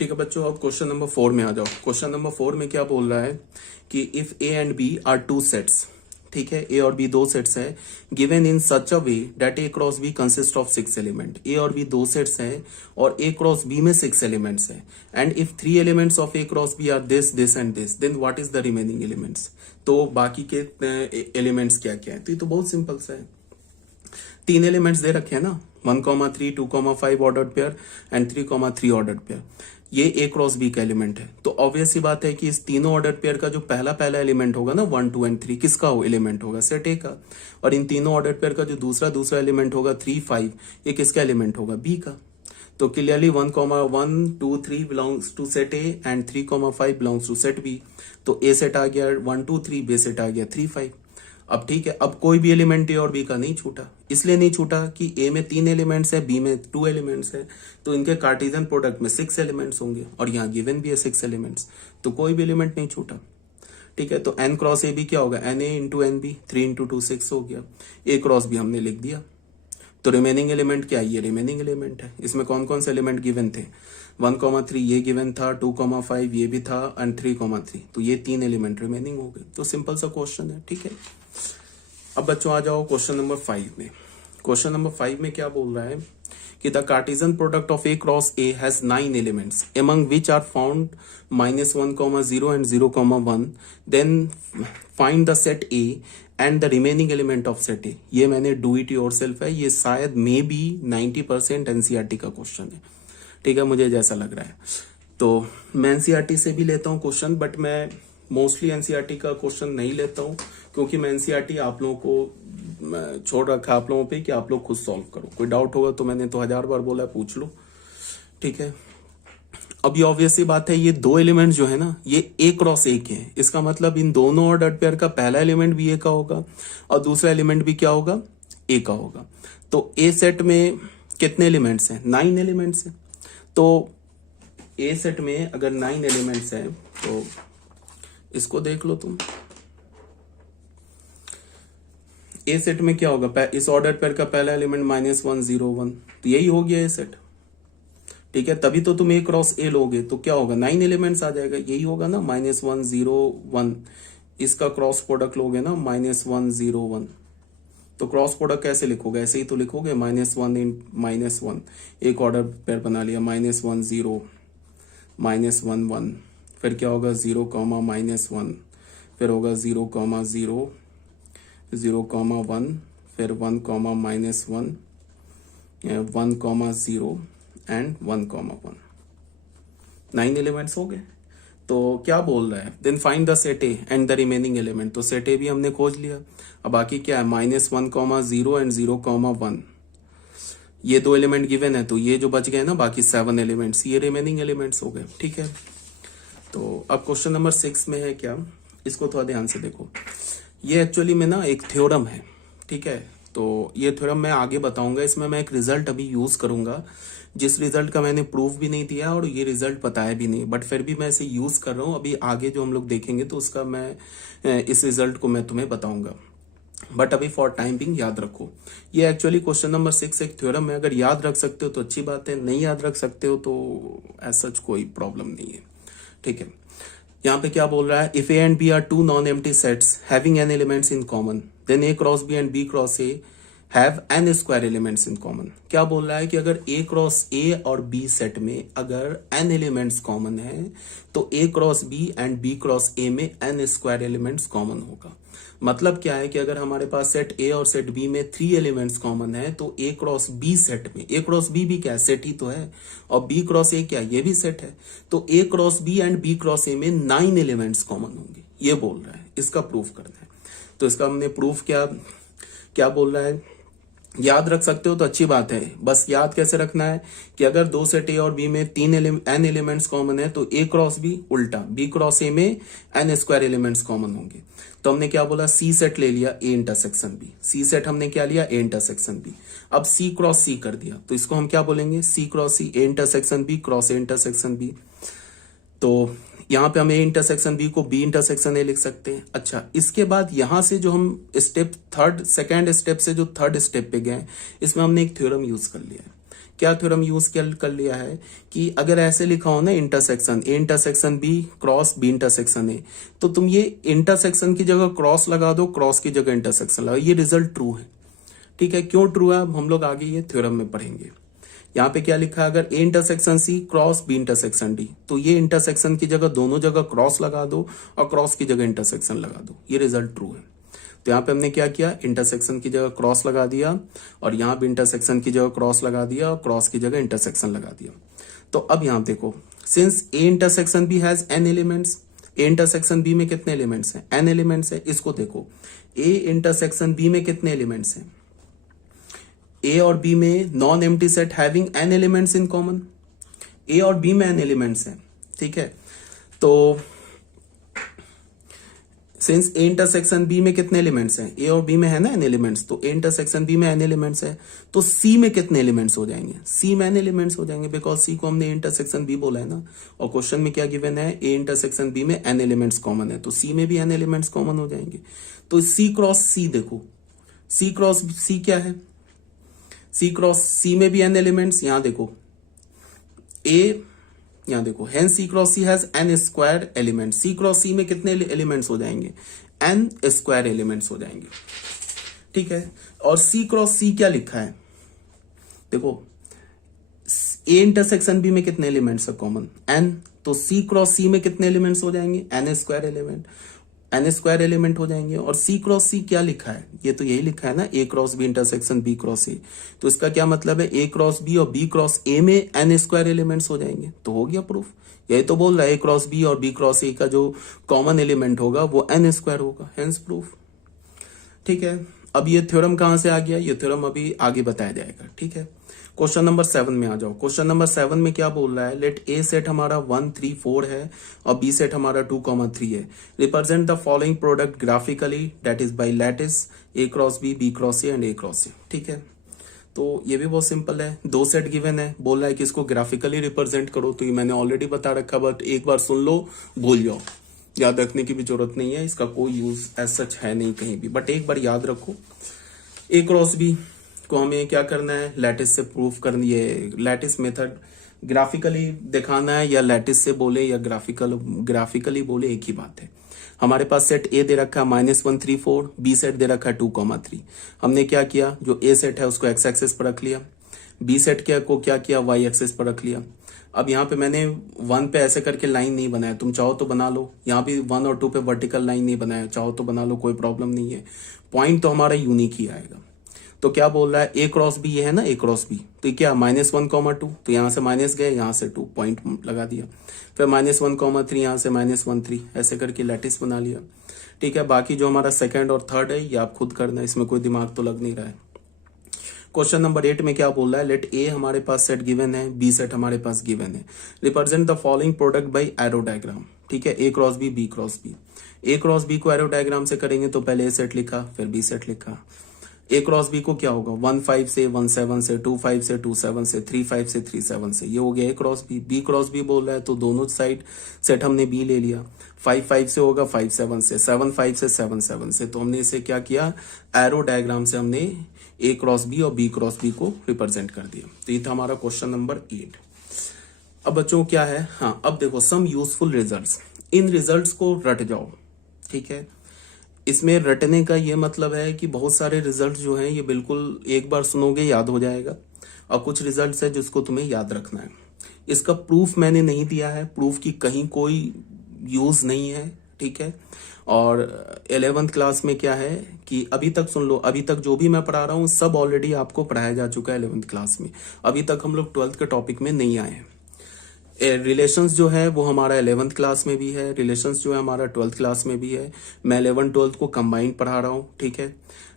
ठीक है बच्चों, अब क्वेश्चन नंबर 4 में आ जाओ। क्वेश्चन नंबर 4 में क्या बोल रहा है कि if A and B are two sets, ठीक है, ए और बी दो सेट्स है, given in such a way that A cross B consist of 6 element. A और बी दो सेट्स हैं और ए क्रॉस बी में 6 एलिमेंट्स हैं, and if 3 elements of A cross B are this this and this, then what is the remaining elements. तो बाकी के elements क्या क्या है, तो ये तो बहुत सिंपल सा है। 3 एलिमेंट्स दे रखे हैं ना, 1,3, 2,5 ordered pair and 3,3 ordered pair. ये ए क्रॉस बी का एलिमेंट है, तो ऑब्वियस सी बात है कि इस तीनों ऑर्डर पेयर का जो पहला पहला एलिमेंट होगा ना 1, 2 एंड 3, किसका हो एलिमेंट होगा, सेट ए का। और इन तीनों ऑर्डर पेयर का जो दूसरा एलिमेंट होगा 3, 5, ये किसका एलिमेंट होगा, बी का। तो clearly 1,1, 2, 3 belongs to set A and 3,5 belongs to set B. तो ए सेट आ गया 1, 2, 3, बी सेट आ गया 3, 5। अब ठीक है, अब कोई भी एलिमेंट ए और बी का नहीं छूटा। इसलिए नहीं छूटा कि ए में 3 एलिमेंट्स है, बी में 2 एलिमेंट्स है, तो इनके कार्टेशियन प्रोडक्ट में 6 एलिमेंट्स होंगे, और यहाँ गिवन भी है 6 एलिमेंट्स, तो कोई भी एलिमेंट नहीं छूटा। ठीक है, तो एन क्रॉस ए बी क्या होगा, n A into n B, 3 into 2 6 हो गया। ए क्रॉस बी हमने लिख दिया। तो रिमेनिंग एलिमेंट क्या है, ये रिमेनिंग एलिमेंट है। इसमें कौन कौन से एलिमेंट गिवन थे, 1,3 ये गिवन था, 2,5 ये भी था, एंड 3,3, तो ये 3 एलिमेंट रिमेनिंग हो गए। तो सिंपल सा क्वेश्चन है। ठीक है, अब बच्चों आ जाओ क्वेश्चन नंबर 5 में। क्वेश्चन नंबर 5 में क्या बोल रहा है कि the Cartesian product of A cross A has 9 elements among which are found -1,0 and 0,1, then find the set A and the remaining element of set A। ये मैंने डू इट योरसेल्फ है, ये शायद मे बी 90% एनसीईआरटी का question है। ठीक है, मुझे जैसा लग रहा है। तो मैं एनसीईआरटी से भी लेता हूँ क्वेश्चन, बट मैं मोस्टली एनसीईआरटी का क्वेश्चन नहीं लेता हूँ, क्योंकि मैं एनसीईआरटी आप लोगों को छोड़ रखा है आप लोगों पे कि आप लोग खुद सॉल्व करो। कोई डाउट होगा तो मैंने तो 1000 बार बोला है, पूछ लो। ठीक है, अब ये ऑब्वियस सी बात है, ये दो एलिमेंट्स जो है ना, ये ए क्रॉस ए के हैं। इसका मतलब इन दोनों ऑर्डर पेयर का पहला एलिमेंट भी ए का होगा और दूसरा एलिमेंट भी क्या होगा, ए का होगा। तो ए सेट में कितने एलिमेंट्स हैं, 9 एलिमेंट्स हैं। तो ए सेट में अगर 9 एलिमेंट्स हैं तो इसको देख लो तुम। ए सेट में क्या होगा, इस ऑर्डर पेयर का पहला एलिमेंट -1, 0, 1, तो यही हो गया ए सेट। ठीक है, तभी तो तुम ए क्रॉस ए लोगे तो क्या होगा, 9 एलिमेंट्स आ जाएगा, यही होगा ना, -1, 0, 1। इसका क्रॉस प्रोडक्ट लोगे ना, -1, 0, 1। तो क्रॉस प्रोडक्ट कैसे लिखोगे, ऐसे ही तो लिखोगे, -1 इन -1, एक ऑर्डर पेयर बना लिया, -1, 0, -1, 1, फिर क्या होगा 0, -1, फिर होगा 0, 0, 0, 1, फिर 1, -1, 1, 0 एंड 1, 1। 9 एलिमेंट्स हो गए। तो क्या बोल रहा है, then find the set A and the remaining element. तो सेट ए भी हमने खोज लिया। अब बाकी क्या है, -1, 0 एंड 0, 1। ये दो एलिमेंट गिवन है, तो ये जो बच गए ना बाकी 7 एलिमेंट्स, ये रिमेनिंग एलिमेंट्स हो गए। ठीक है, तो अब क्वेश्चन नंबर 6 में है क्या, इसको थोड़ा ध्यान से देखो। ये एक्चुअली में ना एक थ्योरम है। ठीक है, तो ये थ्योरम मैं आगे बताऊंगा, इसमें मैं एक रिजल्ट अभी यूज करूंगा, जिस रिजल्ट का मैंने प्रूफ भी नहीं दिया और ये रिजल्ट बताया भी नहीं, बट फिर भी मैं इसे यूज कर रहा हूँ। अभी आगे जो हम लोग देखेंगे तो उसका मैं इस रिजल्ट को मैं तुम्हें बताऊंगा, बट अभी फॉर टाइम बिंग याद रखो। ये एक्चुअली क्वेश्चन नंबर 6 एक थ्योरम है। अगर याद रख सकते हो तो अच्छी बात है, नहीं याद रख सकते हो तो ऐसा कोई प्रॉब्लम नहीं है। ठीक है, यहाँ पे क्या बोल रहा है, if A and B are two non empty sets having N elements in common, then A cross B and B cross A have n square elements in common. क्या बोल रहा है कि अगर ए क्रॉस ए और बी सेट में अगर N elements common है, तो A cross B and B cross A में एन स्क्वायर एलिमेंट्स कॉमन होगा। मतलब क्या है कि अगर हमारे पास सेट ए और सेट बी में 3 एलिमेंट्स कॉमन है, तो ए क्रॉस बी सेट में, ए क्रॉस बी भी क्या है, सेट ही तो है, और बी क्रॉस ए क्या है, ये भी सेट है। तो A cross B and B cross A में 9 एलिमेंट्स कॉमन होंगे, ये बोल रहा है। इसका प्रूफ करना है। तो इसका हमने प्रूफ क्या बोल रहा है, याद रख सकते हो तो अच्छी बात है। बस याद कैसे रखना है कि अगर दो सेट ए और बी में एन एलिमेंट्स कॉमन है, तो ए क्रॉस बी उल्टा, बी क्रॉस ए में एन स्क्वायर एलिमेंट्स कॉमन होंगे। तो हमने क्या बोला, सी सेट ले लिया A intersection B. C set हमने क्या लिया, ए इंटरसेक्शन बी। अब सी क्रॉस सी कर दिया, तो इसको हम क्या बोलेंगे, C cross C, A intersection B cross A intersection B. तो यहाँ पे हम ए इंटरसेक्शन बी को बी इंटरसेक्शन ए लिख सकते हैं। अच्छा, इसके बाद यहां से जो हम सेकेंड स्टेप से जो थर्ड स्टेप पे गए, इसमें हमने एक थ्योरम यूज कर लिया है। क्या थ्योरम यूज कर लिया है कि अगर ऐसे लिखा हो ना intersection A intersection B cross B intersection A, तो तुम ये इंटरसेक्शन की जगह क्रॉस लगा दो, क्रॉस की जगह इंटरसेक्शन लगा, ये रिजल्ट ट्रू है। ठीक है, क्यों ट्रू है हम लोग आगे ये थ्योरम में पढ़ेंगे। यहाँ पे क्या लिखा है, अगर A intersection C cross B intersection D, तो ये इंटरसेक्शन की जगह दोनों जगह क्रॉस लगा दो और क्रॉस की जगह इंटरसेक्शन लगा दो, ये रिजल्ट ट्रू है। तो यहाँ पे हमने क्या किया, इंटरसेक्शन की जगह क्रॉस लगा दिया और यहाँ पे इंटरसेक्शन की जगह क्रॉस लगा दिया और क्रॉस की जगह इंटरसेक्शन लगा दिया। तो अब यहाँ देखो, since A intersection B has n elements, A intersection B में कितने एलिमेंट्स हैं, एन एलिमेंट्स है। इसको देखो, ए इंटरसेक्शन बी में कितने एलिमेंट्स हैं, ए और बी में non empty set having N elements in common, A और बी में एन एलिमेंट्स हैं। ठीक है, तो सिंस ए इंटरसेक्शन बी में कितने एलिमेंट्स हैं, ए और बी में है ना एन एलिमेंट्स, तो ए इंटरसेक्शन बी में एन एलिमेंट्स है, तो सी में कितने एलिमेंट्स हो जाएंगे, सी में एन एलिमेंट्स हो जाएंगे, बिकॉज सी को हमने इंटरसेक्शन बी बोला है ना, और क्वेश्चन में क्या गिवन है, ए इंटरसेक्शन बी में एन एलिमेंट्स कॉमन है, तो सी में भी एन एलिमेंट्स कॉमन हो जाएंगे। तो सी क्रॉस सी देखो, सी क्रॉस सी क्या है, सी क्रॉस सी में भी एन एलिमेंट्स, यहां देखो ए, यहां देखो hence C cross C has N square element, C cross C में कितने एलिमेंट्स हो जाएंगे, एन स्क्वायर एलिमेंट्स हो जाएंगे। ठीक है, और सी क्रॉस सी क्या लिखा है, देखो ए इंटरसेक्शन बी में कितने एलिमेंट्स है कॉमन, एन, तो सी क्रॉस सी में कितने एलिमेंट्स हो जाएंगे, n square element, n square element हो जाएंगे। और सी क्रॉस सी क्या लिखा है, ये तो यही लिखा है ना, A cross B intersection B cross A, तो इसका क्या मतलब है, ए क्रॉस बी और बी क्रॉस ए में एन स्क्वायर एलिमेंट्स हो जाएंगे, तो हो गया प्रूफ। यही तो बोल रहा है, ए क्रॉस बी और बी क्रॉस ए का जो कॉमन एलिमेंट होगा वो एन स्क्वायर होगा, हेंस प्रूफ। ठीक है, अब ये थ्योरम कहां से आ गया, ये थ्योरम अभी आगे बताया जाएगा। ठीक है, क्वेश्चन नंबर 7 में आ जाओ। क्वेश्चन नंबर 7 में क्या बोल रहा है, लेट ए सेट हमारा 1 3 4 है और बी सेट हमारा 2 3 है, represent the following product graphically that is by lattice A cross B cross A and A cross A. ठीक है, तो ये भी बहुत सिंपल है, दो सेट गिवन है, बोल रहा है कि इसको ग्राफिकली रिप्रेजेंट करो, तो ये मैंने ऑलरेडी बता रखा, बट एक बार सुन लो भूल जाओ, याद रखने की भी जरूरत नहीं है, इसका कोई यूज एज सच है नहीं कहीं भी, बट एक बार याद रखो, ए क्रॉस बी को हमें क्या करना है, लैटिस से प्रूफ करनी है, लैटिस मेथड ग्राफिकली दिखाना है, या लैटिस से बोले या ग्राफिकली बोले एक ही बात है। हमारे पास सेट ए दे रखा है -1 3 4, बी सेट दे रखा है 2 3। हमने क्या किया, जो ए सेट है उसको एक्स एक्सिस पर रख लिया, बी सेट को क्या किया, वाई एक्सिस पर रख लिया। अब यहाँ पे मैंने 1 पे ऐसे करके लाइन नहीं बनाया, तुम चाहो तो बना लो, यहाँ भी 1 और 2 पे वर्टिकल लाइन नहीं बनाया, चाहो तो बना लो, कोई प्रॉब्लम नहीं है, पॉइंट तो हमारा यूनिक ही आएगा। तो क्या बोल रहा है, ए क्रॉस बी, ये है ना ए क्रॉस बी, तो ये क्या -1 2, तो यहां से माइनस गए, यहां से 2 पॉइंट लगा दिया, फिर -1 3, यहां से -1 3, ऐसे करके लैटिस बना लिया। ठीक है, बाकी जो हमारा सेकंड और थर्ड है ये आप खुद करना, इसमें कोई दिमाग तो लग नहीं रहा है। क्वेश्चन नंबर 8 में क्या बोल रहा है, लेट ए हमारे पास सेट गिवन है, बी सेट हमारे पास गिवन है, represent the following product by arrow diagram. ठीक है, A cross B cross B, A cross B को एरो डायग्राम से करेंगे तो पहले ए सेट लिखा, फिर बी सेट लिखा। ए क्रॉस बी को क्या होगा, 1 5 से 1 7 से 2 5 से 2 7 से 3 5 से 3 7 से, ये हो गया A cross B. B cross B बोल रहा है तो दोनों साइड सेट हमने बी ले लिया, 5 5 से होगा 5 7 से, 7 5 से 7 7 से, तो हमने इसे क्या किया, एरो डायग्राम से हमने ए क्रॉस बी और बी क्रॉस बी को रिप्रेजेंट कर दिया। तो ये था हमारा क्वेश्चन नंबर 8। अब बच्चों क्या है, हाँ अब देखो सम यूजफुल रिजल्ट्स, इन रिजल्ट्स को रट जाओ। ठीक है, इसमें रटने का ये मतलब है कि बहुत सारे रिजल्ट जो हैं ये बिल्कुल एक बार सुनोगे याद हो जाएगा, और कुछ रिजल्ट्स है जिसको तुम्हें याद रखना है। इसका प्रूफ मैंने नहीं दिया है, प्रूफ की कहीं कोई यूज नहीं है। ठीक है, और 11th क्लास में क्या है कि अभी तक सुन लो, अभी तक जो भी मैं पढ़ा रहा हूँ सब ऑलरेडी आपको पढ़ाया जा चुका है 11th क्लास में, अभी तक हम लोग 12th के टॉपिक में नहीं आए हैं। रिलेशंस जो है वो हमारा 11th क्लास में भी है, रिलेशंस जो है हमारा 12th क्लास में भी है, मैं 11 12 को कंबाइंड पढ़ा रहा हूँ। ठीक है,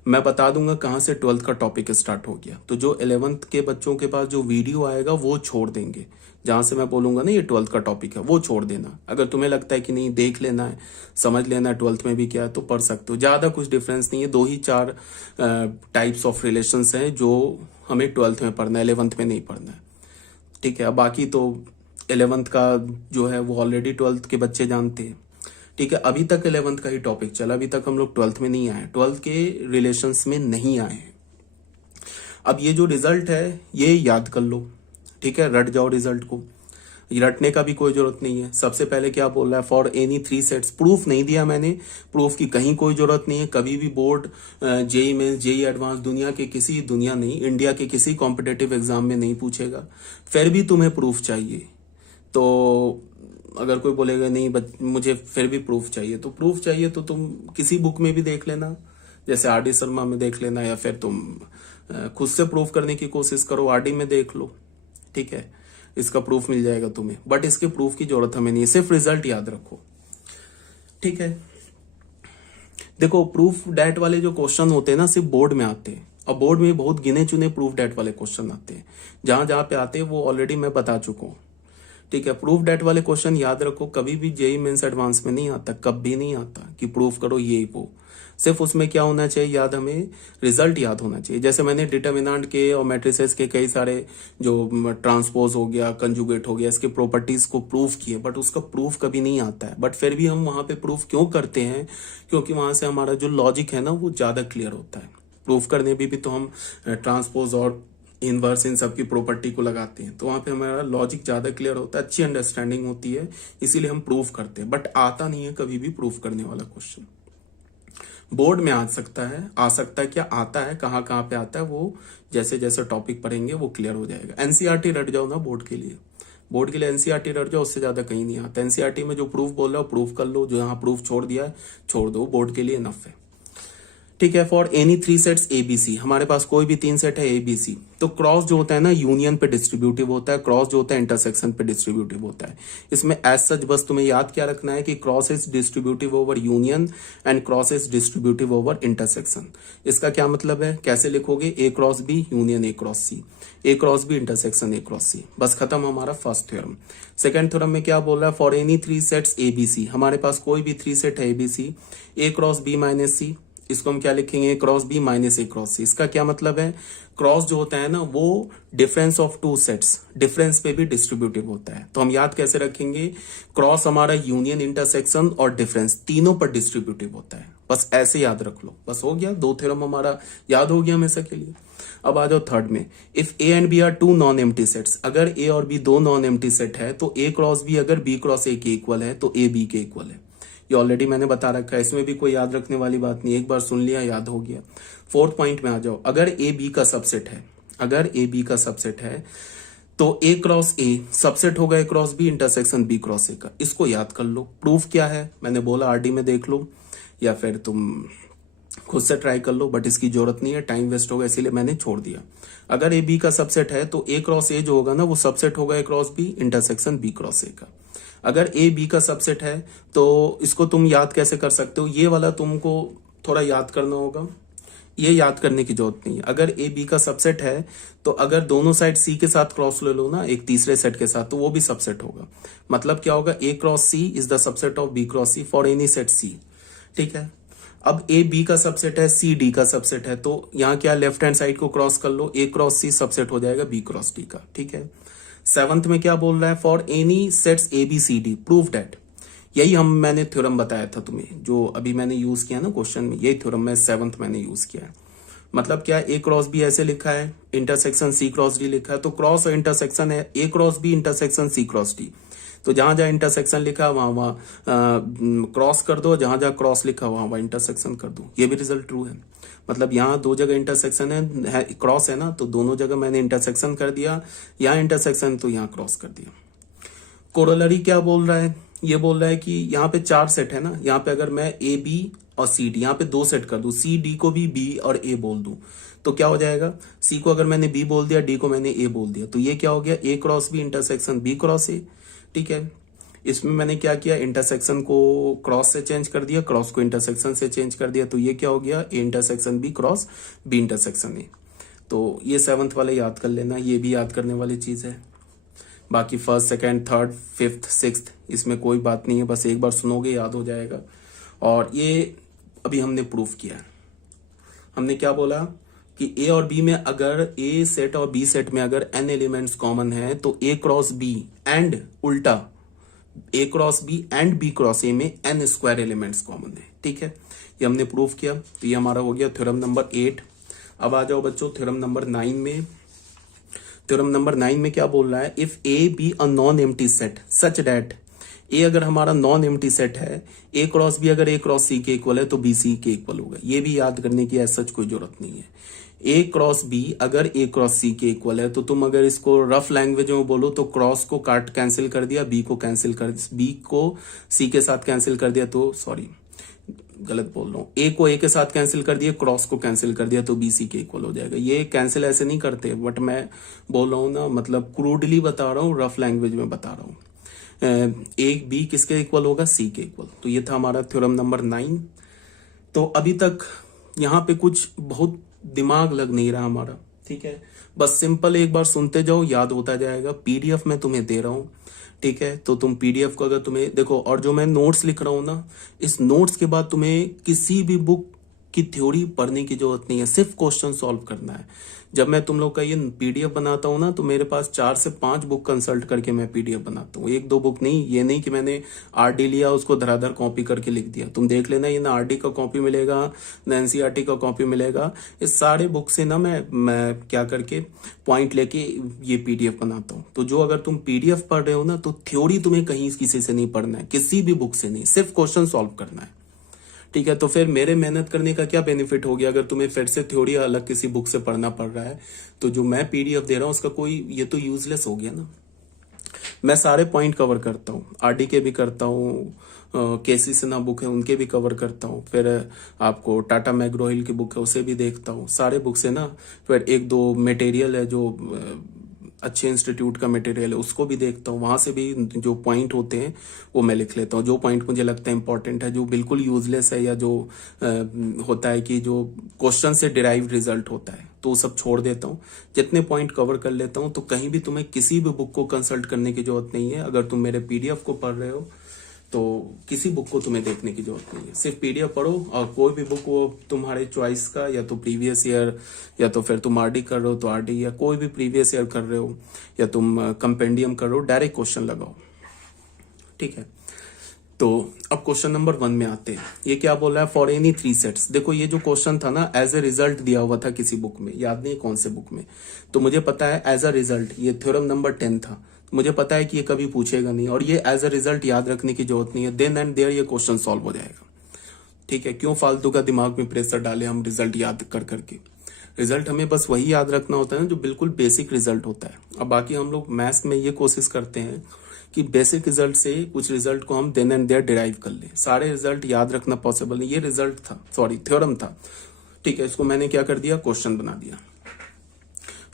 मैं बता दूंगा कहाँ से 12th का टॉपिक स्टार्ट हो गया, तो जो 11th के बच्चों के पास जो वीडियो आएगा वो छोड़ देंगे, जहां से मैं बोलूंगा ना ये 12th का टॉपिक है वो छोड़ देना। अगर तुम्हें लगता है कि नहीं देख लेना है, समझ लेना है 12th में भी क्या है, तो पढ़ सकते हो, ज्यादा कुछ डिफरेंस नहीं है, 2 ही 4 टाइप्स ऑफ रिलेशंस हैं जो हमें 12th में पढ़ना है, 11th में नहीं पढ़ना है। ठीक है, अब बाकी तो 11th का जो है वो ऑलरेडी 12th के बच्चे जानते हैं। ठीक है, अभी तक 11th का ही टॉपिक चला, अभी तक हम लोग 12th में नहीं आए, 12th के रिलेशंस में नहीं आए हैं। अब ये जो रिजल्ट है ये याद कर लो, ठीक है, रट जाओ रिजल्ट को, रटने का भी कोई जरूरत नहीं है। सबसे पहले क्या बोल रहा है, फॉर एनी 3 सेट्स, प्रूफ नहीं दिया मैंने, प्रूफ की कहीं कोई जरूरत नहीं है। कभी भी बोर्ड जेई में, जेई एडवांस, दुनिया नहीं, इंडिया के किसी कॉम्पिटेटिव एग्जाम में नहीं पूछेगा, फिर भी तुम्हें प्रूफ चाहिए। तो अगर कोई बोलेगा नहीं मुझे फिर भी प्रूफ चाहिए, तो प्रूफ चाहिए तो तुम किसी बुक में भी देख लेना, जैसे आरडी शर्मा में देख लेना, या फिर तुम खुद से प्रूफ करने की कोशिश करो, आरडी में देख लो, ठीक है, इसका प्रूफ मिल जाएगा तुम्हें। बट इसके प्रूफ की जरूरत हमें नहीं है, सिर्फ रिजल्ट याद रखो, ठीक है। देखो प्रूफ डेट वाले जो क्वेश्चन होते हैं ना, सिर्फ बोर्ड में आते हैं, और बोर्ड में बहुत गिने चुने प्रूफ डेट वाले क्वेश्चन आते हैं। जहां जहां पे आते हैं वो ऑलरेडी मैं बता चुका हूं, ठीक है। प्रूफ डेट वाले क्वेश्चन याद रखो, कभी भी जेई मेंस एडवांस में नहीं आता, कभी नहीं आता कि प्रूफ करो ये वो। सिर्फ उसमें क्या होना चाहिए याद, हमें रिजल्ट याद होना चाहिए। जैसे मैंने डिटर्मिनेंट के और मैट्रिसेस के कई सारे जो ट्रांसपोज हो गया, कंजुगेट हो गया, इसके प्रॉपर्टीज को प्रूफ किए, बट उसका प्रूफ कभी नहीं आता है। बट फिर भी हम वहां पे प्रूफ क्यों करते हैं, क्योंकि वहां से हमारा जो लॉजिक है ना वो ज्यादा क्लियर होता है। प्रूफ करने भी तो हम ट्रांसपोज और इनवर्स इन सब की प्रॉपर्टी को लगाते हैं, तो वहां पे हमारा लॉजिक ज्यादा क्लियर होता है, अच्छी अंडरस्टैंडिंग होती है, इसीलिए हम प्रूफ करते हैं। बट आता नहीं है कभी भी प्रूफ करने वाला क्वेश्चन। बोर्ड में आ सकता है क्या आता है, कहाँ कहाँ पे आता है, वो जैसे जैसे टॉपिक पढ़ेंगे वो क्लियर हो जाएगा। एनसीईआरटी रट जाओ ना बोर्ड के लिए, बोर्ड के लिए एनसीईआरटी रट जाओ, उससे ज्यादा कहीं नहीं आता। एनसीईआरटी में जो प्रूफ बोल रहा हो प्रूफ कर लो, जो यहाँ प्रूफ छोड़ दिया है छोड़ दो, बोर्ड के लिए इनफ है, ठीक है। फॉर एनी 3 सेट्स एबीसी, हमारे पास कोई भी 3 सेट है एबीसी, तो क्रॉस जो होता है ना यूनियन पे डिस्ट्रीब्यूटिव होता है, क्रॉस जो होता है इंटरसेक्शन पे डिस्ट्रीब्यूटिव होता है। इसमें एज सच बस तुम्हें याद क्या रखना है कि cross is distributive over union and cross is distributive over intersection. इसका क्या मतलब है, कैसे लिखोगे, A cross B union A cross C, A cross B intersection A cross C, बस खत्म हमारा फर्स्ट थ्योरम। सेकंड थ्योरम में क्या बोल रहा है, फॉर एनी 3 सेट्स एबीसी, हमारे पास कोई भी 3 सेट है एबीसी, ए क्रॉस बी माइनस सी, इसको हम क्या लिखेंगे, ए क्रॉस बी माइनस ए क्रॉस सी। इसका क्या मतलब है, क्रॉस जो होता है ना वो डिफरेंस ऑफ 2 सेट्स, डिफरेंस पे भी डिस्ट्रीब्यूटिव होता है। तो हम याद कैसे रखेंगे, क्रॉस हमारा यूनियन, इंटरसेक्शन और डिफरेंस तीनों पर डिस्ट्रीब्यूटिव होता है, बस ऐसे याद रख लो, बस हो गया, 2 थ्योरम हमारा याद हो गया हमेशा के लिए। अब आ जाओ थर्ड में, if A and B are 2 non empty sets, अगर ए और बी 2 नॉन एम्प्टी सेट है तो ए क्रॉस बी अगर बी क्रॉस ए के इक्वल है तो ए बी के इक्वल है। ये ऑलरेडी मैंने बता रखा है, इसमें भी कोई याद रखने वाली बात नहीं, एक बार सुन लिया याद हो गया। फोर्थ पॉइंट में आ जाओ, अगर ए बी का सबसेट है, अगर ए बी का सबसेट है तो ए क्रॉस ए सबसेट होगा A cross B intersection B cross A का। इसको याद कर लो। प्रूफ क्या है, मैंने बोला आरडी में देख लो या फिर तुम खुद से ट्राई कर लो, बट इसकी जरूरत नहीं है, टाइम वेस्ट होगा, इसीलिए मैंने छोड़ दिया। अगर ए बी का सबसेट है तो ए क्रॉस ए जो होगा ना वो सबसेट होगा A cross B intersection B cross A का। अगर ए बी का सबसेट है तो इसको तुम याद कैसे कर सकते हो, ये वाला तुमको थोड़ा याद करना होगा, ये याद करने की जरूरत नहीं है। अगर ए बी का सबसेट है तो अगर दोनों साइड सी के साथ क्रॉस ले लो ना एक तीसरे सेट के साथ, तो वो भी सबसेट होगा। मतलब क्या होगा, A cross C is the subset of B cross C for any set C, ठीक है। अब ए बी का सबसेट है, सी डी का सबसेट है, तो यहाँ क्या लेफ्ट हैंड साइड को क्रॉस कर लो, ए क्रॉस सी सबसेट हो जाएगा बी क्रॉस डी का, ठीक है। सेवंथ में क्या बोल रहा है, for any sets A B C D prove that, यही मैंने थ्योरम बताया था तुम्हें, जो अभी मैंने यूज किया ना क्वेश्चन में, यही थ्योरम में सेवंथ मैंने यूज किया है। मतलब क्या, ए क्रॉस बी ऐसे लिखा है, इंटरसेक्शन सी क्रॉस डी लिखा है, तो क्रॉस और इंटरसेक्शन है A cross B intersection C cross D, तो जहां जहां इंटरसेक्शन लिखा है वहां क्रॉस कर दो, जहां जहां क्रॉस लिखा वहां इंटरसेक्शन कर दो, ये भी रिजल्ट ट्रू है। मतलब यहाँ 2 जगह इंटरसेक्शन है क्रॉस है ना, तो दोनों जगह मैंने इंटरसेक्शन कर दिया, यहाँ इंटरसेक्शन तो यहाँ क्रॉस कर दिया। कोरोलरी क्या बोल रहा है, ये बोल रहा है कि यहाँ पे 4 सेट है ना, यहाँ पे अगर मैं ए बी और सी डी यहाँ पे 2 सेट कर दूं, सी डी को भी बी और ए बोल दूं, तो क्या हो जाएगा, सी को अगर मैंने बी बोल दिया, डी को मैंने ए बोल दिया, तो ये क्या हो गया, A cross B intersection B cross A, ठीक है। इसमें मैंने क्या किया, इंटरसेक्शन को क्रॉस से चेंज कर दिया, क्रॉस को इंटरसेक्शन से चेंज कर दिया, तो ये क्या हो गया, A intersection B cross B intersection A. तो ये 7th वाले याद कर लेना, ये भी याद करने वाली चीज है। बाकी first second third fifth sixth इसमें कोई बात नहीं है, बस एक बार सुनोगे याद हो जाएगा। और ये अभी हमने प्रूफ किया, हमने क्या बोला कि ए और बी में अगर ए सेट और बी सेट में अगर n एलिमेंट्स कॉमन है तो ए क्रॉस बी एंड उल्टा A cross B and B cross A में n स्क्वायर एलिमेंट्स कॉमन है, ठीक है। ये हमने प्रूफ किया, तो ये हमारा हो गया थ्योरम नंबर 8। अब आ जाओ बच्चों थ्योरम नंबर 9 में। थ्योरम नंबर 9 में क्या बोल रहा है, if A B a non empty set such that, A अगर हमारा नॉन एम्प्टी सेट है, ए क्रॉस बी अगर ए क्रॉस सी के इक्वल है तो बी सी के इक्वल होगा। ये भी याद करने की सच कोई जरूरत नहीं है। ए क्रॉस बी अगर ए क्रॉस सी के इक्वल है तो तुम अगर इसको रफ लैंग्वेज में बोलो तो क्रॉस को काट कैंसिल कर दिया, बी को सी के साथ कैंसिल कर दिया, तो सॉरी गलत बोल रहा हूँ, ए को ए के साथ कैंसिल कर दिया, क्रॉस को कैंसिल कर दिया तो बी सी के इक्वल हो जाएगा। ये कैंसिल ऐसे नहीं करते, बट मैं बोल रहा हूँ ना, मतलब क्रूडली बता रहा हूँ, रफ लैंग्वेज में बता रहा हूँ। ए बी किसके इक्वल होगा, सी के इक्वल। तो ये था हमारा थ्योरम नंबर 9। तो अभी तक यहाँ पे कुछ बहुत दिमाग लग नहीं रहा हमारा, ठीक है, बस सिंपल एक बार सुनते जाओ, याद होता जाएगा। पीडीएफ में तुम्हें दे रहा हूँ, ठीक है, तो तुम पीडीएफ को अगर तुम्हें देखो, और जो मैं नोट्स लिख रहा हूं ना, इस नोट्स के बाद तुम्हें किसी भी बुक की थ्योरी पढ़ने की जरूरत नहीं है, सिर्फ क्वेश्चन सॉल्व करना है। जब मैं तुम लोग का ये पीडीएफ बनाता हूँ ना, तो मेरे पास 4 से 5 बुक कंसल्ट करके मैं पीडीएफ बनाता हूँ, 1-2 बुक नहीं। ये नहीं कि मैंने आरडी लिया उसको धराधर कॉपी करके लिख दिया। तुम देख लेना, ये ना आरडी का कॉपी मिलेगा ना एनसीईआरटी का कॉपी मिलेगा। इस सारे बुक से ना मैं क्या करके पॉइंट लेके ये पीडीएफ बनाता हूँ। तो जो अगर तुम पीडीएफ पढ़ रहे हो ना, तो थ्योरी तुम्हें कहीं किसी से नहीं पढ़ना है, किसी भी बुक से नहीं, सिर्फ क्वेश्चन सॉल्व करना है, ठीक है। तो फिर मेरे मेहनत करने का क्या बेनिफिट हो गया, अगर तुम्हें फिर से थ्योरी अलग किसी बुक से पढ़ना पड़ रहा है, तो जो मैं पीडीएफ दे रहा हूँ उसका कोई, ये तो यूजलेस हो गया ना। मैं सारे पॉइंट कवर करता हूँ, आरडी के भी करता हूँ, केसी सिन्हा बुक है उनके भी कवर करता हूँ, फिर आपको टाटा मैग्रो-हिल की बुक है उसे भी देखता हूँ, सारे बुक से ना। फिर 1-2 मटेरियल है जो अच्छे इंस्टीट्यूट का मटेरियल है उसको भी देखता हूँ, वहां से भी जो पॉइंट होते हैं वो मैं लिख लेता हूँ। जो पॉइंट मुझे लगता है इंपॉर्टेंट है, जो बिल्कुल यूजलेस है, या जो होता है कि जो क्वेश्चन से डिराइव रिजल्ट होता है, तो वो सब छोड़ देता हूँ। जितने पॉइंट कवर कर लेता हूँ, तो कहीं भी तुम्हें किसी भी बुक को कंसल्ट करने की जरूरत नहीं है। अगर तुम मेरे पीडीएफ को पढ़ रहे हो तो किसी बुक को तुम्हें देखने की जरूरत नहीं है, सिर्फ पीडीएफ पढ़ो। और कोई भी बुक वो तुम्हारे चॉइस का, या तो प्रीवियस ईयर, या तो फिर तुम आरडी कर रहे हो तो आरडी, या कोई भी प्रीवियस ईयर कर रहे हो, या तुम कंपेंडियम कर रहे हो, डायरेक्ट क्वेश्चन लगाओ, ठीक है। तो अब क्वेश्चन नंबर 1 में आते हैं। ये क्या बोल रहा है, फॉर एनी 3 सेट्स। देखो ये जो क्वेश्चन था ना, एज ए रिजल्ट दिया हुआ था किसी बुक में, याद नहीं कौन से बुक में, तो मुझे पता है एज अ रिजल्ट ये थ्योरम नंबर 10 था, मुझे पता है कि ये कभी पूछेगा नहीं, और ये एज अ रिजल्ट याद रखने की जरूरत नहीं है। देन एंड देयर ये क्वेश्चन सॉल्व हो जाएगा, ठीक है। क्यों फालतू का दिमाग में प्रेशर डाले हम रिजल्ट याद कर करके। रिजल्ट हमें बस वही याद रखना होता है ना जो बिल्कुल बेसिक रिजल्ट होता है। अब बाकी हम लोग मैथ्स में ये कोशिश करते हैं कि बेसिक रिजल्ट से कुछ रिजल्ट को हम देन एंड देयर डिराइव कर ले। सारे रिजल्ट याद रखना पॉसिबल नहीं। ये रिजल्ट था, सॉरी थ्योरम था, ठीक है। इसको मैंने क्या कर दिया, क्वेश्चन बना दिया।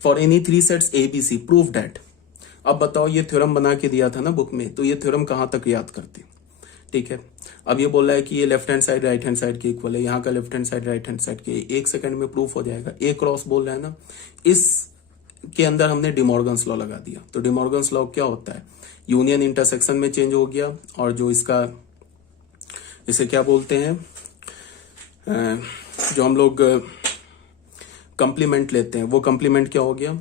For any 3 sets A B C prove that. अब बताओ, ये थ्योरम बना के दिया था ना बुक में, तो ये थ्योरम कहां तक याद करते, ठीक है। अब ये बोल रहा है कि ये left hand side right hand side के इक्वल है, यहाँ का left hand side right hand side के 1 सेकंड में प्रूफ हो जाएगा। ए क्रॉस बोल रहा है ना, इस के अंदर हमने डिमॉर्गन्स लॉ लगा दिया। तो डिमॉर्गन्स लॉ क्या होता है, यूनियन इंटरसेक्शन में चेंज हो गया, और जो इसका, इसे क्या बोलते हैं, जो हम लोग कंप्लीमेंट लेते हैं, वो कंप्लीमेंट क्या हो गया,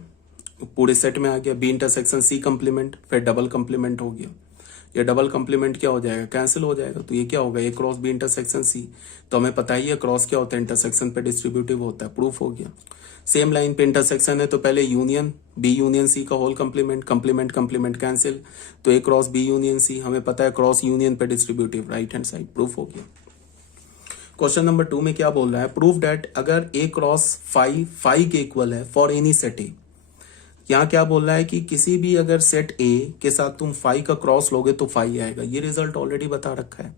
पूरे सेट में आ गया। बी इंटरसेक्शन सी कंप्लीमेंट, फिर डबल कंप्लीमेंट हो गया। ये डबल कंप्लीमेंट क्या हो जाएगा, कैंसिल हो जाएगा। तो ये क्या होगा, ए क्रॉस बी इंटरसेक्शन सी। तो हमें पता ही है क्रॉस क्या होता है, इंटरसेक्शन पे डिस्ट्रीब्यूटिव होता है, प्रूफ हो गया। सेम लाइन पे इंटरसेक्शन है तो पहले यूनियन, बी यूनियन सी का whole complement, complement complement cancel, तो A cross B union C, हमें पता है क्रॉस यूनियन पे distributive, right hand side, proof हो गया। क्वेश्चन नंबर 2 में क्या बोल रहा है, प्रूफ दैट अगर ए क्रॉस फाइव के इक्वल है फॉर एनी सेट ए। यहाँ क्या बोल रहा है कि किसी भी अगर सेट ए के साथ तुम 5 का क्रॉस लोगे तो 5 आएगा। ये रिजल्ट ऑलरेडी बता रखा है।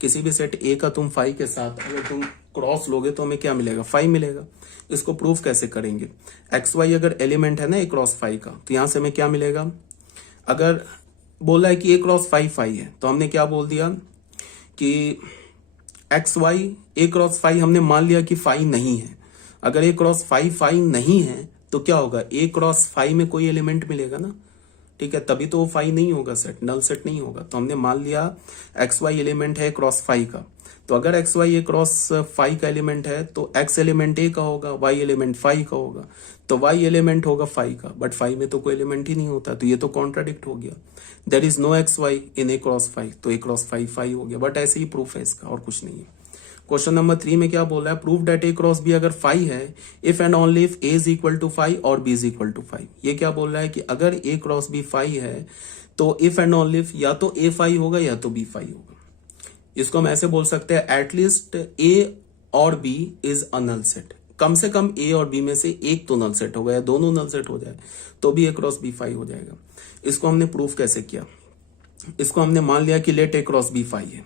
किसी भी सेट ए का तुम 5 के साथ अगर तुम क्रॉस लोगे तो हमें क्या मिलेगा, 5 मिलेगा। इसको प्रूफ कैसे करेंगे, एक्स वाई अगर एलिमेंट है ना ए क्रॉस 5 का, तो यहां से हमें क्या मिलेगा, अगर बोला है कि ए क्रॉस 5 है, तो हमने क्या बोल दिया कि एक्स वाई ए क्रॉस 5 हमने मान लिया कि 5 नहीं है। अगर ए क्रॉस 5 नहीं है तो क्या होगा, ए क्रॉस 5 में कोई एलिमेंट मिलेगा ना, ठीक है, तभी तो वो 5 नहीं होगा, सेट नल सेट नहीं होगा। तो हमने मान लिया एक्स वाई एलिमेंट है क्रॉस 5 का, तो अगर एक्स वाई ए क्रॉस 5 का एलिमेंट है तो एक्स एलिमेंट ए का होगा, वाई एलिमेंट 5 का होगा, तो वाई एलिमेंट होगा 5 का, बट 5 में तो कोई एलिमेंट ही नहीं होता, तो ये तो कॉन्ट्राडिक्ट हो गया। There is no X Y in A cross 5, तो ए क्रॉस 5 हो गया। बट ऐसे ही प्रूफ है इसका, और कुछ नहीं है। क्वेश्चन नंबर 3 में क्या बोल रहा है, prove that A cross B अगर 5 है if and only if A is equal to 5 और बी इज इक्वल टू 5। ये क्या बोल रहा है कि अगर ए क्रॉस बी 5 है तो इफ एंड ओनली इफ या तो ए 5 होगा या तो बी 5 होगा। इसको हम ऐसे बोल सकते हैं एटलीस्ट ए और B is a null set, कम से कम ए और बी में से एक तो नल सेट होगा या दोनों नल सेट हो जाए तो भी ए क्रॉस बी 5 हो जाएगा। इसको हमने प्रूफ कैसे किया, इसको हमने मान लिया कि लेट ए क्रॉस बी 5 है।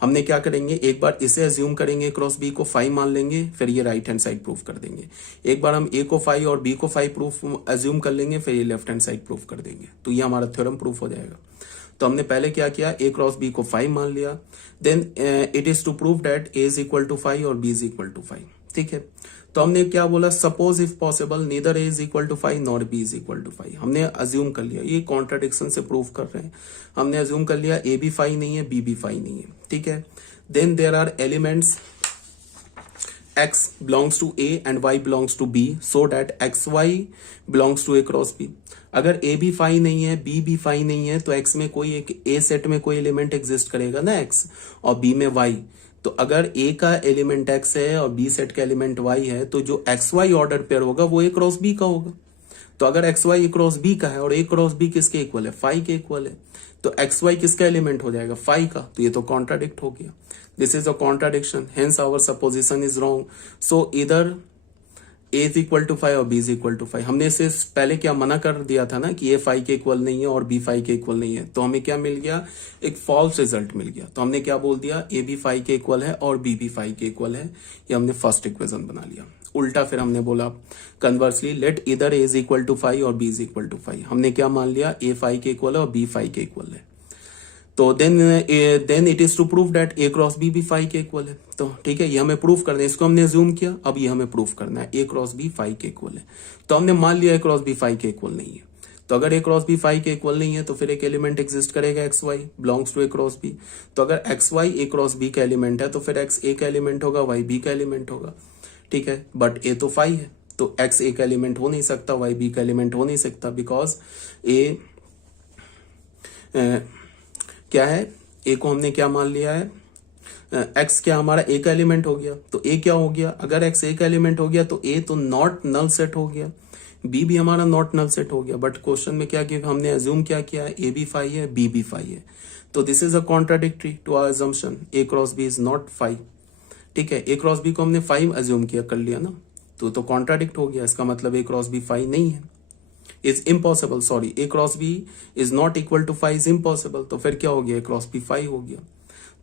हमने क्या करेंगे, एक बार इसे अज्यूम करेंगे क्रॉस बी को 5 मान लेंगे, फिर ये राइट हैंड साइड प्रूफ कर देंगे। एक बार हम ए को 5 और बी को 5 प्रूफ अज्यूम कर लेंगे, फिर ये लेफ्ट हैंड साइड प्रूफ कर देंगे, तो ये हमारा थ्योरम प्रूफ हो जाएगा। तो हमने पहले क्या किया, ए क्रॉस बी को 5 मान लिया, then it is to prove that A is equal to 5 और बी इज इक्वल टू 5। ठीक है, तो हमने क्या बोला, suppose if possible neither A is equal to 5 not B is equal to 5। हमने अज्यूम कर लिया, ये कॉन्ट्राडिक्शन से प्रूव कर रहे हैं। हमने अज्यूम कर लिया ए भी 5 नहीं है, बी भी 5 नहीं है। ठीक है, then there are elements x belongs to A and y belongs to B so that xy belongs to A cross B। अगर A भी 5 नहीं है, B भी 5 नहीं है, तो x में कोई एक A सेट में कोई एलिमेंट एग्जिस्ट करेगा ना x, और B में y। तो अगर A का एलिमेंट x है और B सेट का एलिमेंट y है, तो जो xy ऑर्डर पेयर होगा वो A क्रॉस B का होगा। तो अगर xy A क्रॉस B का है और A क्रॉस B किसके इक्वल है, 5 के इक्वल है, तो xy किसका एलिमेंट हो जाएगा, 5 का। तो ये तो कॉन्ट्राडिक्ट हो गया, this is a contradiction, hence our supposition is wrong. So इधर a इज इक्वल टू 5 और b इज इक्वल टू 5। हमने इसे पहले क्या मना कर दिया था ना कि a 5 के इक्वल नहीं है और b 5 के इक्वल नहीं है, तो हमें क्या मिल गया, एक फॉल्स रिजल्ट मिल गया। तो हमने क्या बोल दिया, a भी 5 के इक्वल है और b भी 5 के इक्वल है, ये हमने फर्स्ट इक्वेशन बना लिया। उल्टा फिर हमने बोला कन्वर्सली, लेट इधर a इज इक्वल टू 5 और b इज इक्वल टू 5। हमने क्या मान लिया, a 5 के इक्वल है और b 5 के इक्वल है, तो then it is to prove that A cross B भी 5 के इक्वल है। तो ठीक है, ये हमें प्रूफ करना है, इसको हमने अज्यूम किया, अब ये हमें प्रूफ करना है ए क्रॉस बी 5 के इक्वल है। तो हमने मान लिया ए क्रॉस बी 5 के इक्वल नहीं है, तो अगर ए क्रॉस बी 5 के इक्वल नहीं है तो फिर एक एलिमेंट एग्जिस्ट करेगा X Y belongs to A cross B. तो अगर X Y A cross B का एलिमेंट है तो फिर एक्स ए का एलिमेंट होगा, वाई बी का एलिमेंट होगा। ठीक है, बट ए तो 5 है, तो एक्स ए का एलिमेंट हो नहीं सकता, वाई बी का एलिमेंट हो नहीं सकता, बिकॉज ए क्या है, ए को हमने क्या मान लिया है, एक्स क्या हमारा ए का एलिमेंट हो गया, तो ए क्या हो गया, अगर एक्स ए का एलिमेंट हो गया तो ए तो नॉट नल सेट हो गया, बी भी हमारा नॉट नल सेट हो गया। बट क्वेश्चन में क्या किया, हमने अज्यूम क्या किया, ए भी 5 है, बी भी 5 है, तो this is a contradictory to our assumption, A cross B is not 5। ठीक है, ए क्रॉस बी को हमने 5 अज्यूम किया, कर लिया ना, तो कॉन्ट्राडिक्ट हो गया। इसका मतलब ए क्रॉस बी 5 नहीं है, is impossible, sorry, A cross B is not equal to 5 is impossible. तो फिर क्या हो गया, ए क्रॉस बी 5 हो गया।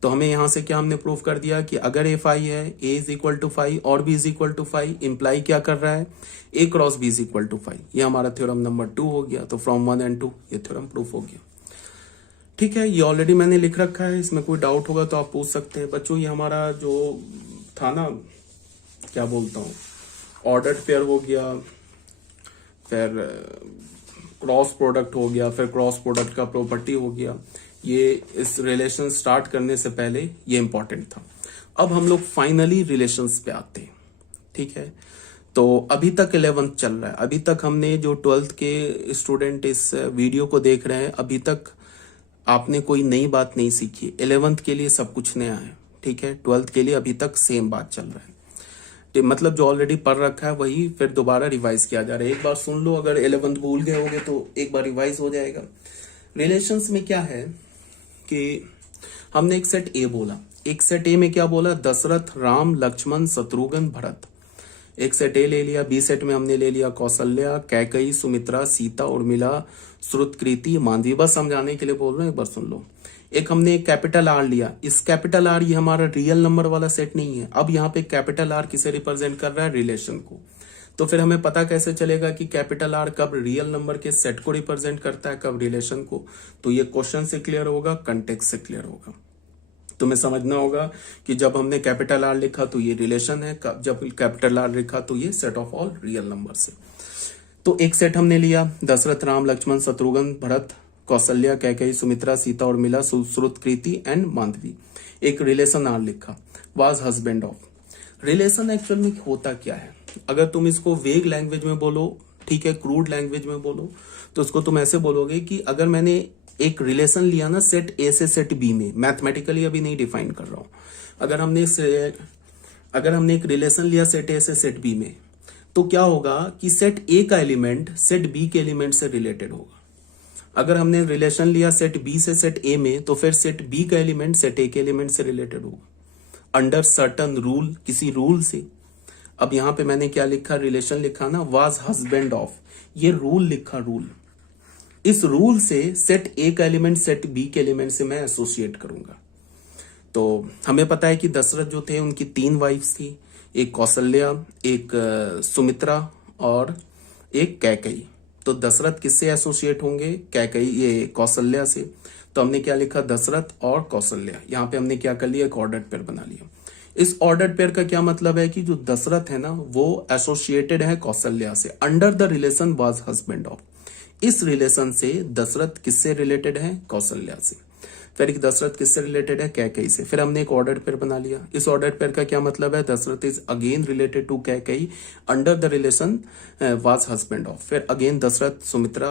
तो हमें यहां से क्या हमने प्रूफ कर दिया कि अगर ए 5 है, ए इज इक्वल टू 5 और B is equal to 5, imply क्या कर रहा है, A cross B is equal to 5। ये हमारा थ्योरम नंबर 2 हो गया। तो फ्रॉम 1 and 2 ये थ्योरम प्रूफ हो गया। ठीक है, ये ऑलरेडी मैंने लिख रखा है, इसमें कोई डाउट होगा तो आप पूछ सकते हैं। बच्चों ये हमारा जो था ना, क्या बोलता हूँ, ऑर्डर्ड पेयर हो गया, फिर क्रॉस प्रोडक्ट हो गया, फिर क्रॉस प्रोडक्ट का प्रॉपर्टी हो गया, ये इस रिलेशन स्टार्ट करने से पहले ये इंपॉर्टेंट था। अब हम लोग फाइनली रिलेशंस पे आते हैं। ठीक है, तो अभी तक 11th चल रहा है, अभी तक हमने जो 12th के स्टूडेंट इस वीडियो को देख रहे हैं, अभी तक आपने कोई नई बात नहीं सीखी। 11th के लिए सब कुछ नया है, ठीक है, 12th के लिए अभी तक सेम बात चल रहा है, मतलब जो ऑलरेडी पढ़ रखा है वही फिर दोबारा रिवाइज किया जा रहा है। एक बार सुन लो, अगर 11th भूल गए होगे तो एक बार रिवाइज हो जाएगा। रिलेशंस में क्या है कि हमने एक सेट ए बोला, एक सेट ए में क्या बोला, दशरथ, राम, लक्ष्मण, शत्रुघ्न, भरत। एक सेट ए ले लिया, बी सेट में हमने ले लिया कौशल्या, कैकई, सुमित्रा, सीता, उर्मिला, श्रुतकृति, मांडवी। बस समझाने के लिए बोल रहे हैं, एक बार सुन लो। एक हमने एक कैपिटल आर लिया, इस कैपिटल आर ये हमारा रियल नंबर वाला सेट नहीं है। अब यहाँ पे कैपिटल आर किसे रिप्रेजेंट कर रहा है, रिलेशन को। तो फिर हमें पता कैसे चलेगा कि कैपिटल आर कब रियल नंबर के सेट को रिप्रेजेंट करता है, कब रिलेशन को। तो ये क्वेश्चन से क्लियर होगा, कंटेक्स्ट से क्लियर होगा। तुम्हें समझना होगा कि जब हमने कैपिटल आर लिखा तो ये रिलेशन है, जब कैपिटल आर लिखा तो ये set of all real number से। तो एक सेट हमने लिया, दशरथ, राम, लक्ष्मण, शत्रुघ्न, भरत, कौशल्या, कैकेयी, सुमित्रा, सीता, उर्मिला, श्रुतकृति एंड मांडवी। एक रिलेशन आर लिखा, was husband of. Relation actual में होता क्या है, अगर तुम इसको वेग लैंग्वेज में बोलो, ठीक है, क्रूड लैंग्वेज में बोलो, तो उसको तुम ऐसे बोलोगे कि अगर मैंने एक रिलेशन लिया ना सेट ए से सेट बी में, मैथमेटिकली अभी नहीं डिफाइन कर रहा हूं, अगर हमने एक रिलेशन लिया सेट ए से सेट बी में, तो क्या होगा कि सेट ए का एलिमेंट सेट बी के एलिमेंट से रिलेटेड होगा। अगर हमने रिलेशन लिया सेट बी से सेट ए में, तो फिर सेट बी का एलिमेंट सेट ए के एलिमेंट से रिलेटेड होगा अंडर सर्टन रूल, किसी रूल से। अब यहां पे मैंने क्या लिखा, रिलेशन लिखा ना, वाज हस्बैंड ऑफ, ये रूल लिखा, रूल। इस रूल से सेट ए का एलिमेंट सेट बी के एलिमेंट से मैं एसोसिएट करूंगा। तो हमें पता है कि दशरथ जो थे उनकी 3 वाइफ्स थी, एक कौशल्या, एक सुमित्रा और एक कैकेयी। तो दशरथ किससे एसोसिएट होंगे, कैकेयी, ये कौशल्या से। तो हमने क्या लिखा, दशरथ और कौशल्या। यहां पे हमने क्या कर लिया, एक ऑर्डर्ड पेयर बना लिया। इस ऑर्डर्ड पेयर का क्या मतलब है कि जो दशरथ है ना वो एसोसिएटेड है कौशल्या से under the relation was husband of. इस रिलेशन से दशरथ किससे रिलेटेड है, कौशल्या से। फिर एक दशरथ किससे रिलेटेड है, कैकेयी से। फिर हमने एक ऑर्डर्ड पेयर बना लिया। इस ऑर्डर्ड पेयर का क्या मतलब है, Dasharath is again related to Kaikeyi under the relation was husband of. फिर अगेन दशरथ सुमित्रा।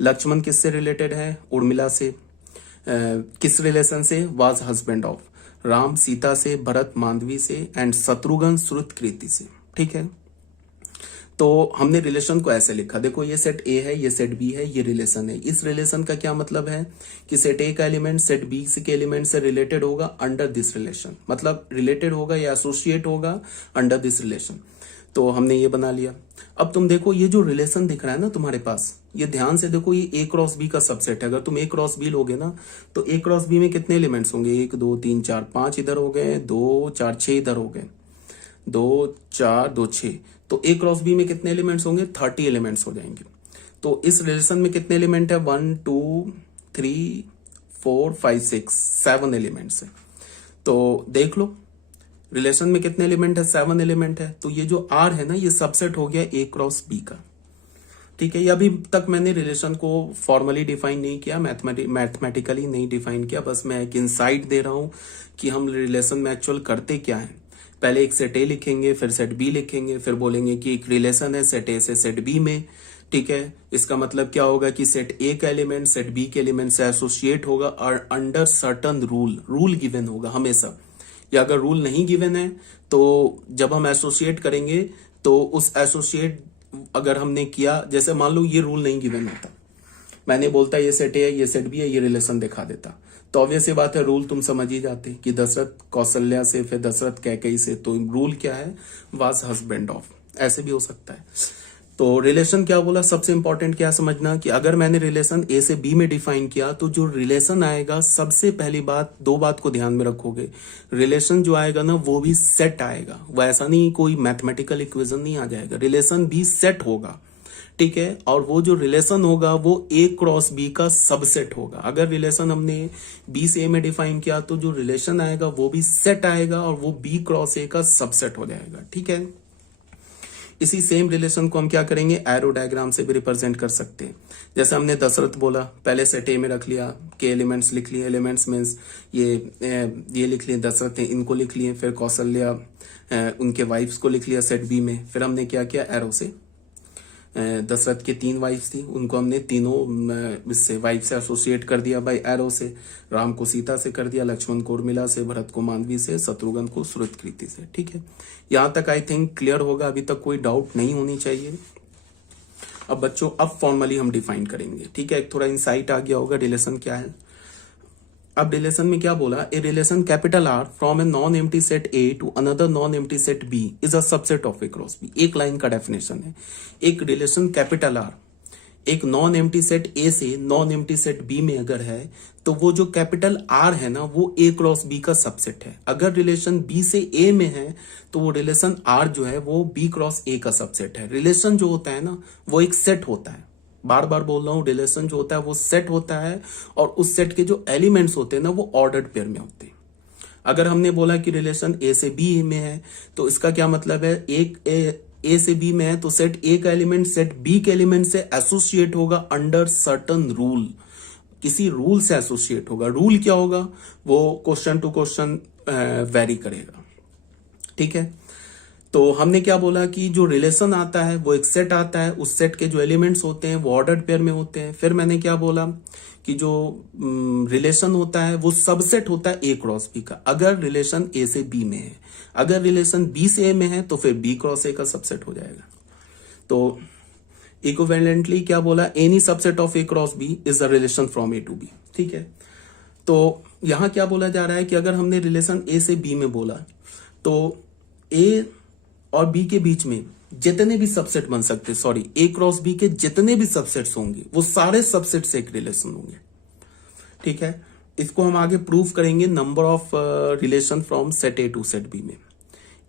लक्ष्मण किससे रिलेटेड है, उर्मिला से। किस रिलेशन से, was husband of. Ram Sita से, भरत मांडवी से, एंड शत्रुघ्न श्रुतकीर्ति से। ठीक है, तो हमने रिलेशन को ऐसे लिखा, देखो ये सेट ए है, ये सेट बी है, ये रिलेशन है। इस रिलेशन का क्या मतलब है कि सेट ए का एलिमेंट सेट बी के एलिमेंट से रिलेटेड होगा अंडर दिस रिलेशन, मतलब रिलेटेड होगा या एसोसिएट होगा अंडर दिस रिलेशन। तो हमने ये बना लिया। अब तुम देखो ये जो रिलेशन दिख रहा है ना तुम्हारे पास, ये ध्यान से देखो, ये ए क्रॉस बी का सबसेट है। अगर तुम ए क्रॉस बी लोगे ना तो ए क्रॉस बी में कितने एलिमेंट्स होंगे, 1 2 3 4 5 इधर हो गए, 2 4 6 इधर हो गए, 2 4 2 6। तो ए क्रॉस बी में कितने एलिमेंट्स होंगे, 30 एलिमेंट्स हो जाएंगे। तो इस रिलेशन में कितने एलिमेंट है, 1 2 3 4 5 6 7 एलिमेंट्स है। तो देख लो रिलेशन में कितने एलिमेंट है, 7 एलिमेंट है। तो ये जो आर है ना ये सबसेट हो गया ए क्रॉस बी का। ठीक है, ये अभी तक मैंने रिलेशन को फॉर्मली डिफाइन नहीं किया, मैथमेटिकली नहीं डिफाइन किया, बस मैं एक इनसाइट दे रहा हूं कि हम रिलेशन में एक्चुअल करते क्या है। पहले एक सेट ए लिखेंगे, फिर सेट बी लिखेंगे, फिर बोलेंगे कि एक रिलेशन है सेट ए से सेट बी में। ठीक है, इसका मतलब क्या होगा कि सेट ए का एलिमेंट सेट बी के एलिमेंट से एसोसिएट होगा और अंडर सर्टन रूल गिवन होगा हमेशा। या अगर रूल नहीं गिवन है तो जब हम एसोसिएट करेंगे तो उस एसोसिएट अगर हमने किया, जैसे मान लो ये रूल नहीं गिवन होता, मैंने बोलता ये सेट ए है, ये सेट बी है, ये रिलेशन दिखा देता, तो ऑब्वियस बात है रूल तुम समझ ही जाते कि दशरथ कौशल्या से, फिर दशरथ कैकेयी से। तो रूल क्या है, वाज हस्बैंड ऑफ, ऐसे भी हो सकता है। तो रिलेशन क्या बोला, सबसे इंपॉर्टेंट क्या समझना कि अगर मैंने रिलेशन ए से बी में डिफाइन किया तो जो रिलेशन आएगा, सबसे पहली बात, 2 बात को ध्यान में रखोगे। रिलेशन जो आएगा ना वो भी सेट आएगा, वो ऐसा नहीं कोई मैथमेटिकल इक्वेशन नहीं आ जाएगा, रिलेशन भी सेट होगा। ठीक है, और वो जो रिलेशन होगा वो ए क्रॉस बी का सबसेट होगा। अगर रिलेशन हमने बी से ए में डिफाइन किया तो जो रिलेशन आएगा वो भी सेट आएगा और वो बी क्रॉस ए का सबसेट हो जाएगा। ठीक है, इसी सेम रिलेशन को हम क्या करेंगे, एरो डायग्राम से भी रिप्रेजेंट कर सकते हैं। जैसे हमने दशरथ बोला, पहले सेट ए में रख लिया, के एलिमेंट्स लिख लिए, एलिमेंट्स मीन्स ये लिख लिए, दशरथ है इनको लिख लिए, फिर कौशल्या उनके वाइफ्स को लिख लिया सेट बी में। फिर हमने क्या किया, एरो से दशरथ के 3 वाइफ्स थी, उनको हमने तीनों इससे वाइफ से एसोसिएट कर दिया बाय एरो से। राम को सीता से कर दिया, लक्ष्मण को उर्मिला से, भरत को मांडवी से, शत्रुघ्न को श्रुतकीर्ति से। ठीक है, यहां तक आई थिंक क्लियर होगा, अभी तक कोई डाउट नहीं होनी चाहिए। अब बच्चों अब फॉर्मली हम डिफाइन करेंगे। ठीक है, एक थोड़ा इंसाइट आ गया होगा रिलेशन क्या है। अब रिलेशन में क्या बोला, a relation capital R from a non empty set A to another non empty set B is a subset of A cross B. एक लाइन का डेफिनेशन है, एक रिलेशन कैपिटल आर एक नॉन एम्प्टी सेट ए से non empty set B में अगर है तो वो जो कैपिटल आर है ना वो ए क्रॉस बी का सबसेट है। अगर रिलेशन बी से ए में है तो वो रिलेशन आर जो है वो बी क्रॉस ए का सबसेट है। रिलेशन जो होता है ना वो एक सेट होता है, बार बार बोल रहा हूं, रिलेशन जो होता है वो सेट होता है और उस सेट के जो एलिमेंट्स होते हैं ना वो ऑर्डर्ड पेयर में होते हैं। अगर हमने बोला कि रिलेशन ए से बी में है तो इसका क्या मतलब है, एक ए से बी में है तो सेट ए का एलिमेंट सेट बी के एलिमेंट से एसोसिएट होगा अंडर सर्टन रूल, किसी रूल से एसोसिएट होगा। रूल क्या होगा वो क्वेश्चन टू क्वेश्चन वेरी करेगा। ठीक है, तो हमने क्या बोला कि जो रिलेशन आता है वो एक सेट आता है, उस सेट के जो एलिमेंट्स होते हैं वो ऑर्डर्ड पेयर में होते हैं। फिर मैंने क्या बोला कि जो रिलेशन होता है वो सबसेट होता है ए क्रॉस बी का, अगर रिलेशन ए से बी में है। अगर रिलेशन बी से ए में है तो फिर बी क्रॉस ए का सबसेट हो जाएगा। तो इक्विवेलेंटली क्या बोला, any subset of A cross B is a relation from A to B. ठीक है, तो यहां क्या बोला जा रहा है कि अगर हमने रिलेशन ए से बी में बोला तो ए और बी के बीच में जितने भी सबसेट बन सकते, सॉरी, ए क्रॉस बी के जितने भी सबसेट्स होंगे वो सारे सबसेट से एक रिलेशन होंगे। ठीक है, इसको हम आगे प्रूव करेंगे number of relation from set A to set B में।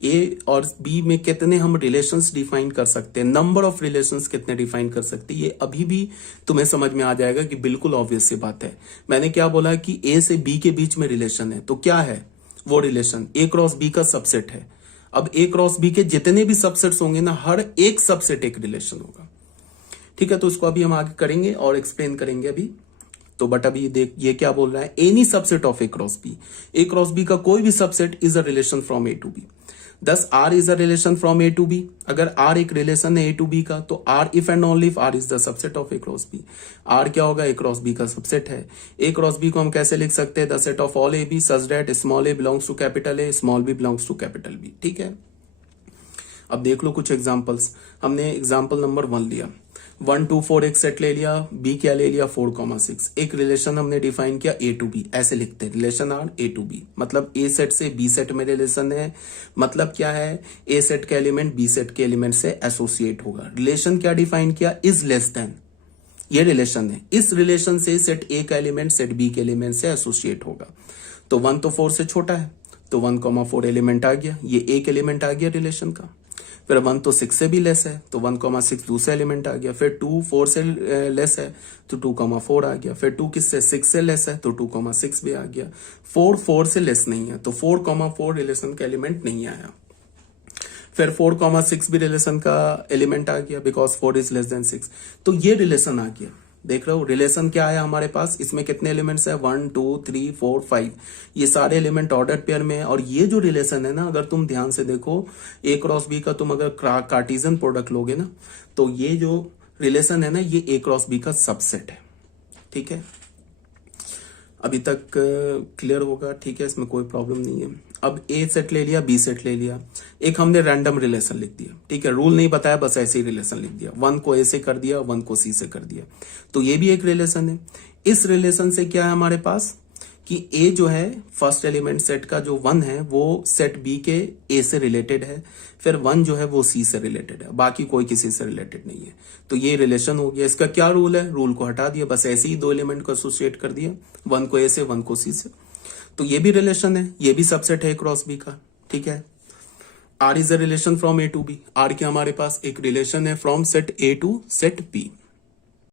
ए और बी में कितने हम रिलेशंस डिफाइन कर सकते हैं, नंबर ऑफ रिलेशंस कितने डिफाइन कर सकते हैं, ये अभी भी तुम्हें समझ में आ जाएगा कि बिल्कुल ऑब्वियस सी बात है। मैंने क्या बोला कि ए से बी के बीच में रिलेशन है, तो क्या है वो रिलेशन, ए क्रॉस बी का सबसेट है। अब ए क्रॉस बी के जितने भी सबसेट्स होंगे ना, हर एक सबसेट एक रिलेशन होगा। ठीक है, तो उसको अभी हम आगे करेंगे और एक्सप्लेन करेंगे अभी। तो बट अभी देख ये क्या बोल रहा है, any subset of A cross B, A cross B का कोई भी subset is a relation from A to B. Thus R is a relation from A to B, अगर आर एक रिलेशन है ए टू बी का तो R if and only if R is the subset of A cross B. R क्या होगा, A cross B का subset है। A cross B को हम कैसे लिख सकते हैं, the set of all A B such that small A belongs to capital A, small B belongs to capital B. ठीक है, अब देख लो कुछ एग्जांपल्स। हमने एग्जांपल नंबर 1 लिया, 1 2 4 एक सेट ले लिया, बी क्या ले लिया 4,6। एक रिलेशन हमने डिफाइन किया ए टू बी, ऐसे लिखते हैं relation R A to B, मतलब ए सेट से बी सेट में रिलेशन है। मतलब क्या है, ए सेट के एलिमेंट बी सेट के एलिमेंट से एसोसिएट होगा। रिलेशन क्या डिफाइन किया, इज लेस देन, ये रिलेशन है, इस रिलेशन से सेट ए का एलिमेंट सेट बी के एलिमेंट से एसोसिएट होगा। तो 1 तो 4 से छोटा है, तो 1,4 एलिमेंट आ गया, ये एक एलिमेंट आ गया रिलेशन का। फिर 1 तो 6 से भी लेस है, तो 1,6 दूसरा एलिमेंट आ गया। फिर 2 4 से लेस है तो 2,4 आ गया। फिर 2 किससे 6 से लेस है तो 2,6 भी आ गया। 4 4 से लेस नहीं है तो 4,4 रिलेशन का एलिमेंट नहीं आया। फिर 4,6 भी रिलेशन का एलिमेंट आ गया बिकॉज 4 इज लेस देन 6, तो ये रिलेशन आ गया। देख रहे हो रिलेशन क्या आया हमारे पास, इसमें कितने एलिमेंट्स है 1 2 3 4 5, ये सारे एलिमेंट ऑर्डर पेयर में है। और ये जो रिलेशन है ना, अगर तुम ध्यान से देखो ए क्रॉस बी का तुम अगर कार्टेशियन प्रोडक्ट लोगे ना, तो ये जो रिलेशन है ना, ये ए क्रॉस बी का सबसेट है। ठीक है, अभी तक क्लियर होगा। ठीक है, इसमें कोई प्रॉब्लम नहीं है। अब ए सेट ले लिया, बी सेट ले लिया, एक हमने रैंडम रिलेशन लिख दिया। ठीक है, रूल नहीं बताया, बस ऐसे ही रिलेशन लिख दिया। 1 को ए से कर दिया, 1 को सी से कर दिया, तो ये भी एक रिलेशन है। इस रिलेशन से क्या है हमारे पास कि ए जो है फर्स्ट एलिमेंट सेट का जो 1 है वो सेट बी के ए से रिलेटेड है, फिर 1 जो है वो सी से रिलेटेड है, बाकी कोई किसी से रिलेटेड नहीं है। तो ये रिलेशन हो गया। इसका क्या रूल है, रूल को हटा दिया, बस ऐसे ही दो एलिमेंट को एसोसिएट कर दिया, 1 को ए से 1 को सी से। तो ये भी रिलेशन है, ये भी सबसेट है क्रॉस बी का। ठीक है, R is a relation from A to B, R के हमारे पास एक रिलेशन है from set A to set B.